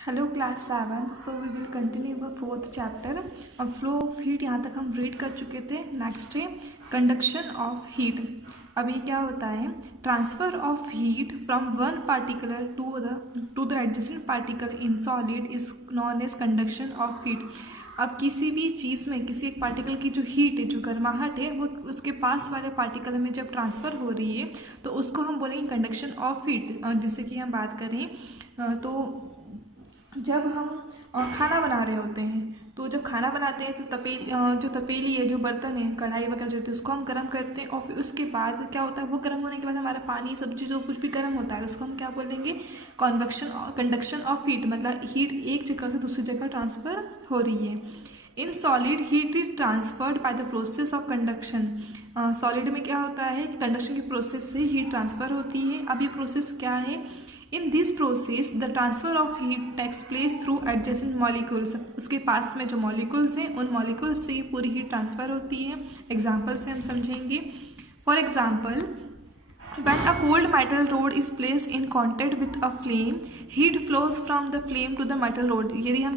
Hello class 7। So we will continue the fourth chapter. अब flow of heat यहाँ तक हम रीड कर चुके थे। नेक्स्ट है कंडक्शन ऑफ हीट। अभी क्या होता है, transfer of heat from one particular to the adjacent particle in solid is known as conduction of heat. अब किसी भी चीज़ में किसी एक पार्टिकल की जो हीट है, जो गर्माहट है, वो उसके पास वाले पार्टिकल में जब ट्रांसफ़र हो रही है तो उसको हम बोलेंगे कंडक्शन ऑफ हीट। जैसे कि हम बात करें तो जब हम खाना बना रहे होते हैं, तो जब खाना बनाते हैं तो जो तपेली है, जो बर्तन है, कढ़ाई वगैरह जो होती है, उसको हम गर्म करते हैं। और फिर उसके बाद क्या होता है, वो गर्म होने के बाद हमारा पानी, सब्जी, जो कुछ भी गर्म होता है, उसको हम क्या बोलेंगे, कन्वेक्शन और कंडक्शन ऑफ हीट। मतलब हीट एक जगह से दूसरी जगह ट्रांसफ़र हो रही है। In solid heat is transferred by the process of conduction. Solid में क्या होता है, कंडक्शन के प्रोसेस से हीट ट्रांसफ़र होती है। अब ये प्रोसेस क्या है, in this process the transfer of heat takes place through adjacent molecules. उसके पास में जो मॉलिक्यूल्स हैं, उन मॉलिक्यूल्स से पूरी हीट ट्रांसफर होती है। एग्जाम्पल से हम समझेंगे। For example, when a cold metal rod is placed in contact with a flame, heat flows from the flame to the metal rod। यदि हम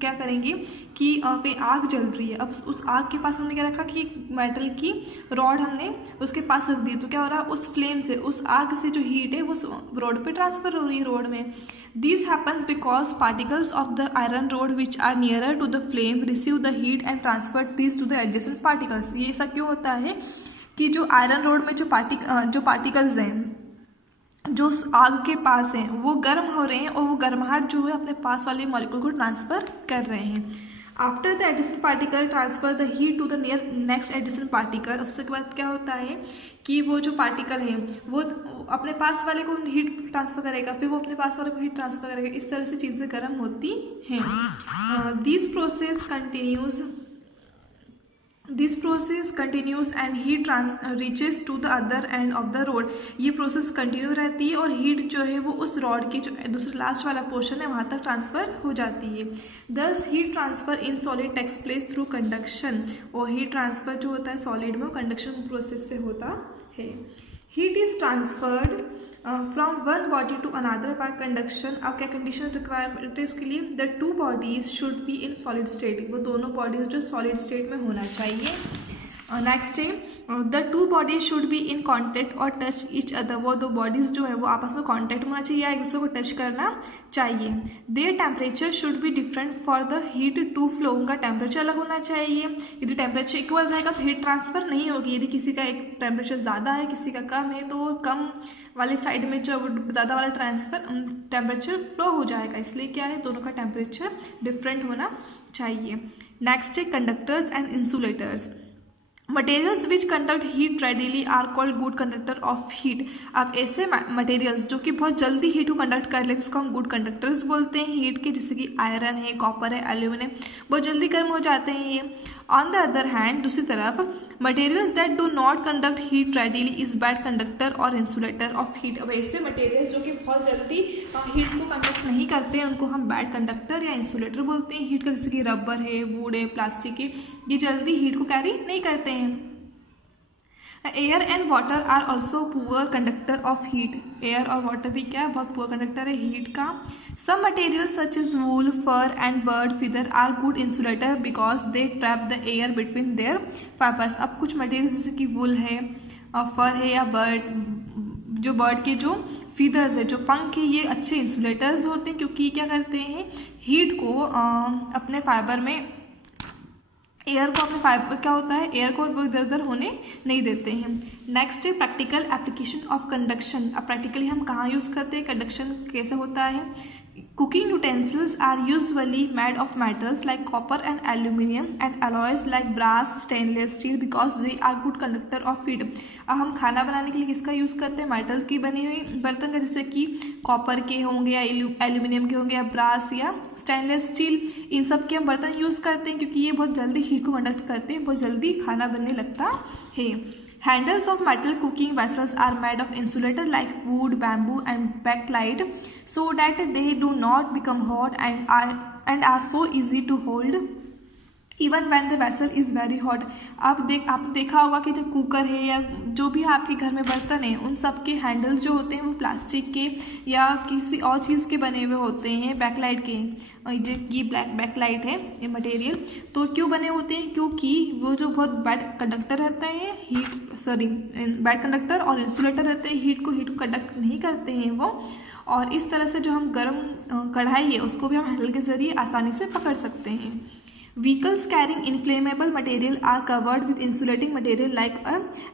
क्या करेंगे कि पे आग जल रही है, अब उस आग के पास हमने क्या रखा कि एक मेटल की रॉड हमने उसके पास रख दी, तो क्या हो रहा है, उस फ्लेम से, उस आग से जो हीट है वो रॉड पे ट्रांसफर हो रही है, रोड में। This happens because particles of the iron rod which are nearer to the flame receive the heat and transfer this to the adjacent particles. ये ऐसा क्यों होता है कि जो आयरन रोड में जो पार्टिकल्स हैं, जो आग के पास हैं, वो गर्म हो रहे हैं और वो गर्माहट जो है अपने पास वाले मॉलिक्यूल को ट्रांसफ़र कर रहे हैं। After the adjacent particle transfer the heat to the near next adjacent particle. उसके बाद क्या होता है कि वो जो पार्टिकल है वो अपने पास वाले को हीट ट्रांसफ़र करेगा, फिर वो अपने पास वाले को हीट ट्रांसफ़र करेगा। इस तरह से चीज़ें गर्म होती हैं। This process continues and heat reaches to the other end of the rod. ये प्रोसेस कंटिन्यू रहती है और हीट जो है वो उस रॉड की जो दूसरा लास्ट वाला पोर्शन है वहाँ तक ट्रांसफ़र हो जाती है। Thus heat transfer in solid takes place through conduction. और हीट ट्रांसफ़र जो होता है सॉलिड में, वो कंडक्शन प्रोसेस से होता है। Heat is transferred from one body to another by conduction. अब क्या कंडीशन रिक्वायरमेंट है इसके लिए, the two bodies should be in solid state. वो दोनों बॉडीज जो सॉलिड स्टेट में होना चाहिए। नेक्स्ट है, the two bodies should be in contact और टच ईच अदर। वो दो बॉडीज़ जो है वो आपस में कॉन्टैक्ट में होना चाहिए या एक दूसरे को टच करना चाहिए। Their temperature should be different for the heat to flow. उनका टेम्परेचर अलग होना चाहिए। यदि टेम्परेचर इक्वल रहेगा तो हीट ट्रांसफ़र नहीं होगी। यदि किसी का एक टेम्परेचर ज़्यादा है, किसी का कम है, तो कम वाले साइड में जो ज़्यादा वाला टेम्परेचर फ्लो हो जाएगा। इसलिए क्या है, दोनों का टेम्परेचर डिफरेंट होना चाहिए। नेक्स्ट है conductors and insulators. Materials which conduct heat readily are called good conductor of heat. अब ऐसे मटेरियल्स जो कि बहुत जल्दी हीट को कंडक्ट कर लेते हैं उसको हम गुड कंडक्टर्स बोलते हैं हीट के, जैसे कि आयरन है, कॉपर है, एल्यूमिनियम, बहुत जल्दी गर्म हो जाते हैं ये। ऑन द अदर हैंड, दूसरी तरफ materials that do not conduct heat readily is bad conductor और इंसुलेटर ऑफ हीट। अब ऐसे मटेरियल्स जो कि बहुत जल्दी हीट को कंडक्ट नहीं करते हैं उनको हम बैड कंडक्टर या इंसुलेटर बोलते हैं हीट का, जैसे कि रबर है, वुड है, प्लास्टिक है, ये जल्दी हीट को कैरी नहीं करते हैं। Air and water are also poor conductor of heat. Air और वाटर भी क्या है, बहुत पुअर कंडक्टर है हीट का। Some material such is wool, fur and bird feather are good insulator because they trap the air between their fibres. अब कुछ material जैसे कि वूल है, फर है, या बर्ड के जो फीदर्स है, जो पंख है, ये अच्छे इंसुलेटर्स होते हैं क्योंकि क्या करते हैं, हीट को अपने फाइबर में, एयर को अपने फाइबर, क्या होता है, एयर को वो इधर उधर होने नहीं देते हैं। नेक्स्ट है प्रैक्टिकल एप्लीकेशन ऑफ कंडक्शन। अब प्रैक्टिकली हम कहाँ यूज़ करते हैं, कंडक्शन कैसे होता है। Cooking utensils are usually made of metals like copper and aluminum and alloys like brass, stainless steel because they are good conductor of heat। अब हम खाना बनाने के लिए किसका यूज़ करते हैं, मेटल की बनी हुई बर्तन का, जैसे कि कॉपर के होंगे या एल्यूमिनियम के होंगे या ब्रास या स्टेनलेस स्टील, इन सब के हम बर्तन यूज़ करते हैं क्योंकि ये बहुत जल्दी हीट को कंडक्ट करते हैं, बहुत जल्दी खाना बनने लगता है। Handles of metal cooking vessels are made of insulator like wood, bamboo and bakelite so that they do not become hot and are so easy to hold even when the vessel is very hot. आपने देखा होगा कि जब cooker है या जो भी आपके घर में बर्तन है उन सब के हैंडल्स जो होते हैं वो प्लास्टिक के या किसी और चीज़ के बने हुए होते हैं, बैकलाइट के। ये ब्लैक बैकलाइट है ये मटेरियल, तो क्यों बने होते हैं? क्योंकि वो जो बहुत बैड कंडक्टर रहते हैं बैड कंडक्टर और इंसुलेटर रहते हैं, हीट को कंडक्ट नहीं करते हैं वो। और इस तरह से जो हम गर्म कढ़ाई है उसको भी हम हैंडल के ज़रिए आसानी से पकड़ सकते हैं। Vehicles carrying inflammable material are covered with insulating material like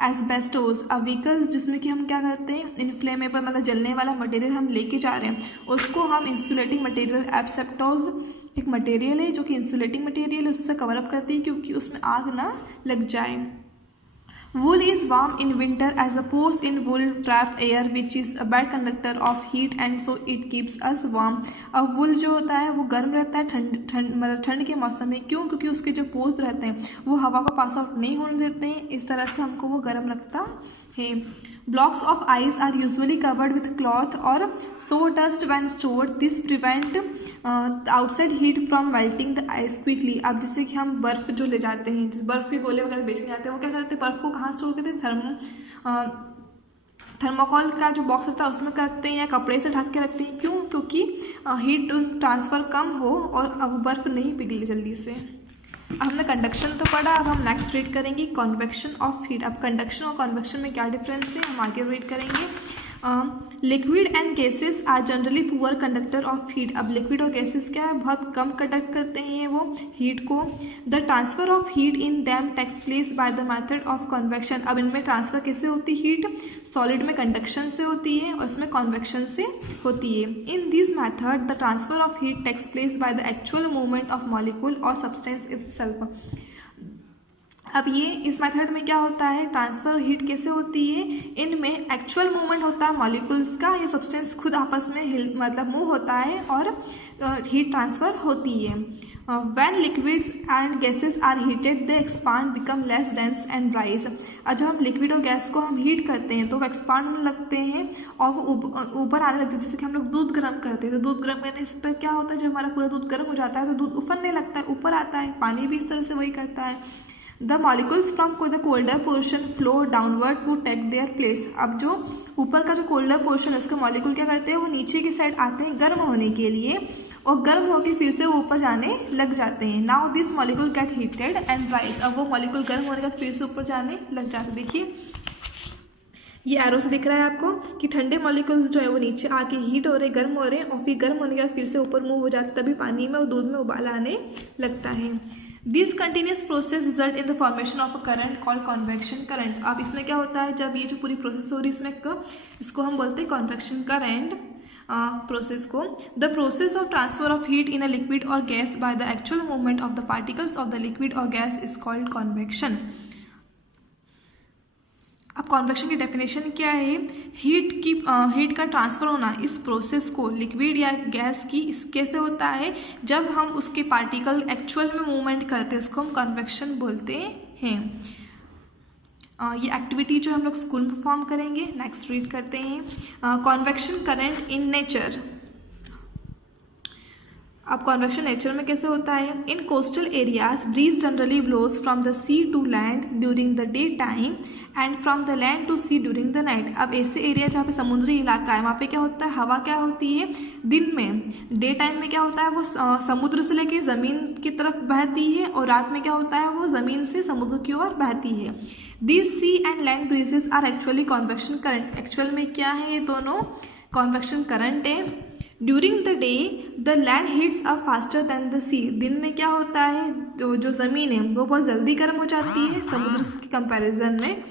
asbestos। अब व्हीकल्स जिसमें कि हम क्या करते हैं, इन्फ्लेमेबल मतलब जलने वाला मटेरियल हम लेके जा रहे हैं उसको हम इंसुलेटिंग मटेरियल, एब्सेप्टोज एक मटेरियल है जो कि इंसुलेटिंग मटेरियल है, उससे कवर अप करती है क्योंकि उसमें आग ना लग जाए। Wool is warm in winter as the pores in wool trap air which is a bad conductor of heat and so it keeps us warm। अब wool जो होता है वो गर्म रहता है ठंड के मौसम में। क्यों? क्योंकि उसके जो पोर्स रहते हैं वो हवा को पास आउट नहीं होने देते हैं, इस तरह से हमको वो गर्म रखता है। Blocks of ice are usually covered with cloth और sawdust when stored, this prevent outside heat from melting the ice quickly. अब जैसे कि हम बर्फ़ जो ले जाते हैं, जिस बर्फ़ के गोले वगैरह बेचने आते हैं वो क्या करते हैं, बर्फ़ को कहाँ स्टोर करते हैं, थर्मोकॉल का जो बॉक्स रहता है उसमें करते हैं या कपड़े से ढक के रखते हैं। क्यों? क्योंकि हीट ट्रांसफ़र कम हो और अब बर्फ़ नहीं पिघले जल्दी से। हमने कंडक्शन तो पढ़ा, अब हम नेक्स्ट रीड करेंगे कन्वेक्शन ऑफ हीट। अब कंडक्शन और कन्वेक्शन में क्या डिफरेंस है हम आगे रीड करेंगे। Liquid and gases are generally poor conductor of heat. अब लिक्विड और गैसेस क्या है, बहुत कम कंडक्ट करते हैं वो हीट को। The transfer of heat in them takes place by the method of convection. अब इनमें ट्रांसफर कैसे होती है हीट, सॉलिड में कंडक्शन से होती है और इसमें कन्वेक्शन से होती है। In this method the transfer of heat takes place by the actual movement of molecule और सब्सटेंस इटसेल्फ। अब ये इस मेथड में क्या होता है, ट्रांसफ़र हीट कैसे होती है, इनमें एक्चुअल मूवमेंट होता है मॉलिक्यूल्स का, ये सब्सटेंस खुद आपस में मतलब मूव होता है और हीट ट्रांसफ़र होती है। When liquids and gases are heated they expand become less dense and rise. जब हम लिक्विड और गैस को हम हीट करते हैं तो वो एक्सपांड होने लगते हैं और वो ऊपर आने लगते हैं। जैसे कि हम लोग दूध गर्म करते हैं तो दूध गर्म करने इस पर क्या होता है, जब हमारा पूरा दूध गर्म हो जाता है तो दूध उफनने लगता है, ऊपर आता है। पानी भी इस तरह से वही करता है। The molecules from the colder portion flow downward to take their place. अब जो ऊपर का जो कोल्डर पोर्शन है उसके मॉलिक्यूल क्या करते हैं, वो नीचे की साइड आते हैं गर्म होने के लिए और गर्म होकर फिर से वो ऊपर जाने लग जाते हैं। Now this molecule gate heated and rise. अब वो मॉलिक्यूल गर्म होने के बाद फिर से ऊपर जाने लग जाते हैं। देखिए ये एरो से दिख रहा है आपको कि ठंडे मॉलिक्यूल्स जो है वो नीचे आके हीट हो रहे हैं, गर्म हो रहे हैं और फिर गर्म होने के बाद फिर से ऊपर मूव हो जाते हैं, तभी पानी में और दूध में उबाल आने लगता है। This continuous process result in the formation of a current called convection current. अब इसमें क्या होता है, जब ये जो पूरी प्रोसेस हो रही है इसमें इसको हम बोलते हैं कन्वेक्शन करंट प्रोसेस को। The process of transfer of heat in a liquid और gas by the actual movement of the particles of the liquid और गैस इज कॉल्ड कन्वेक्शन। अब कन्वेक्शन की डेफिनेशन क्या है, हीट का ट्रांसफ़र होना इस प्रोसेस को लिक्विड या गैस की इस कैसे होता है, जब हम उसके पार्टिकल एक्चुअल में मूवमेंट करते हैं उसको हम कन्वेक्शन बोलते हैं। ये एक्टिविटी जो हम लोग स्कूल में परफॉर्म करेंगे। नेक्स्ट रीड करते हैं कन्वेक्शन करंट इन नेचर। अब कन्वेक्शन नेचर में कैसे होता है, in coastal areas breeze generally blows from the sea to land during the day time and from the land to sea during the night. अब ऐसे area जहाँ पे समुद्री इलाका है वहाँ पे क्या होता है, हवा क्या होती है दिन में, डे टाइम में क्या होता है वो समुद्र से लेके ज़मीन की तरफ बहती है और रात में क्या होता है वो ज़मीन से समुद्र की ओर बहती है। This sea and land breezes are actually convection current. Actual में क्या है, ये दोनों कन्वेक्शन करंट है। During the day the land heats up faster than the sea. दिन में क्या होता है, जो ज़मीन है वो बहुत जल्दी गर्म हो जाती है समुद्र के कंपैरिजन में।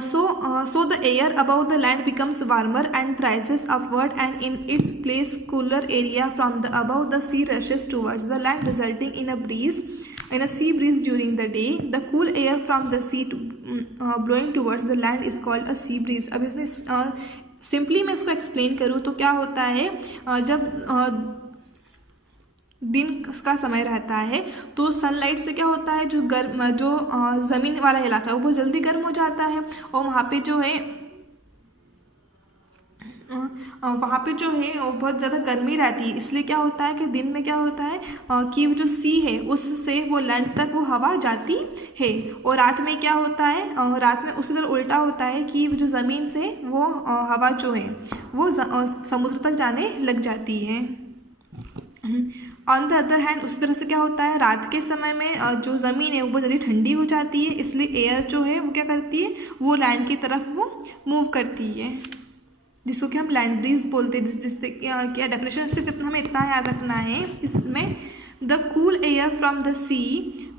So the air above the land becomes warmer and rises upward and in its place cooler area from the above the sea rushes towards the land resulting in a sea breeze during the day. The cool air from the sea blowing towards the land is called a sea breeze। अब इसमें simply मैं इसको explain करूँ तो क्या होता है, जब दिन का समय रहता है तो सनलाइट से क्या होता है, जो ज़मीन वाला इलाका है वो बहुत जल्दी गर्म हो जाता है और वहाँ पे जो है वहाँ पे जो है वो बहुत ज़्यादा गर्मी रहती है, इसलिए क्या होता है कि दिन में क्या होता है कि वो जो सी है उससे वो लैंड तक वो हवा जाती है, और रात में क्या होता है, रात में उसी तरह उल्टा होता है कि जो ज़मीन से वो हवा जो है वो समुद्र तक जाने लग जाती है। ऑन द अदर हैंड उसी तरह से क्या होता है, रात के समय में जो ज़मीन है वो बहुत जल्दी ठंडी हो जाती है, इसलिए एयर जो है वो क्या करती है, वो लैंड की तरफ वो मूव करती है, जिसको कि हम लैंड ब्रीज बोलते हैं। जिससे क्या डेफिनेशन सिर्फ हमें इतना याद रखना है इसमें, the cool air from the sea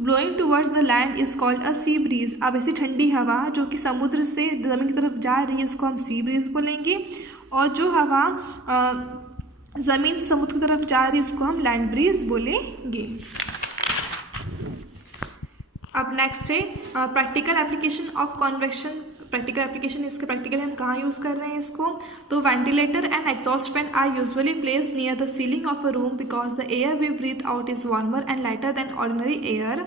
blowing towards the land is called a sea breeze. अब ऐसी ठंडी हवा जो कि समुद्र से ज़मीन की तरफ जा रही है उसको हम सी ब्रीज बोलेंगे, और जो हवा ज़मीन से समुद्र की तरफ जा रही है उसको हम लैंड ब्रीज बोलेंगे। अब नेक्स्ट है practical application of convection. Practical application, इसके प्रैक्टिकल हम कहाँ यूज़ कर रहे हैं इसको, तो ventilator and exhaust fan are usually placed near the ceiling of a room because the air we breathe out is warmer and lighter than ordinary air.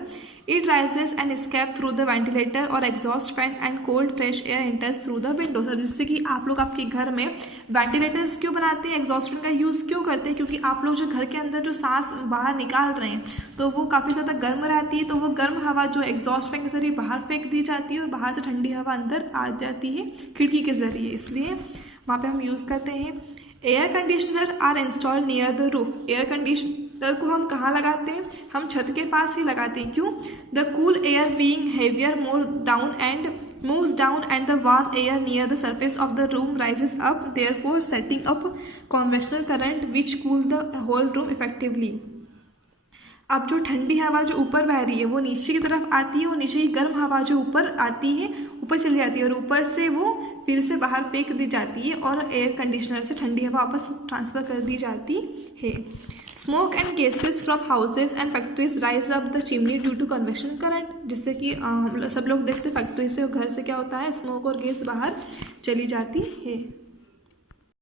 It rises and escape through the ventilator और exhaust fan and cold fresh air enters through the windows. जिससे कि आप लोग आपके घर में ventilators क्यों बनाते हैं, एग्जॉस्ट फैन का यूज़ क्यों करते हैं, क्योंकि आप लोग जो घर के अंदर जो सांस बाहर निकाल रहे हैं तो वो काफ़ी ज़्यादा गर्म रहती है, तो वो गर्म हवा जो एग्जॉस्ट फैन के जरिए बाहर फेंक दी जाती है और बाहर से ठंडी हवा अंदर आ जाती है खिड़की के ज़रिए, इसलिए वहाँ पे हम यूज़ करते हैं। Air conditioner are installed near the roof. Air conditioner को हम कहाँ लगाते हैं, हम छत के पास ही लगाते हैं। क्यों, the cool air being heavier more down and moves down and the warm air near the surface of the room rises up, therefore setting up convectional current which cool the whole room effectively। अब जो ठंडी हवा जो ऊपर बह रही है वो नीचे की तरफ आती है, और नीचे की गर्म हवा जो ऊपर आती है ऊपर चली जाती है, और ऊपर से वो फिर से बाहर फेंक दी जाती है और एयर कंडीशनर से ठंडी हवा वापस ट्रांसफ़र कर दी जाती है। Smoke and gases from houses and factories rise up the chimney due to convection current. जिससे कि हम सब लोग देखते हैं फैक्ट्री से और घर से क्या होता है, स्मोक और गैस बाहर चली जाती है।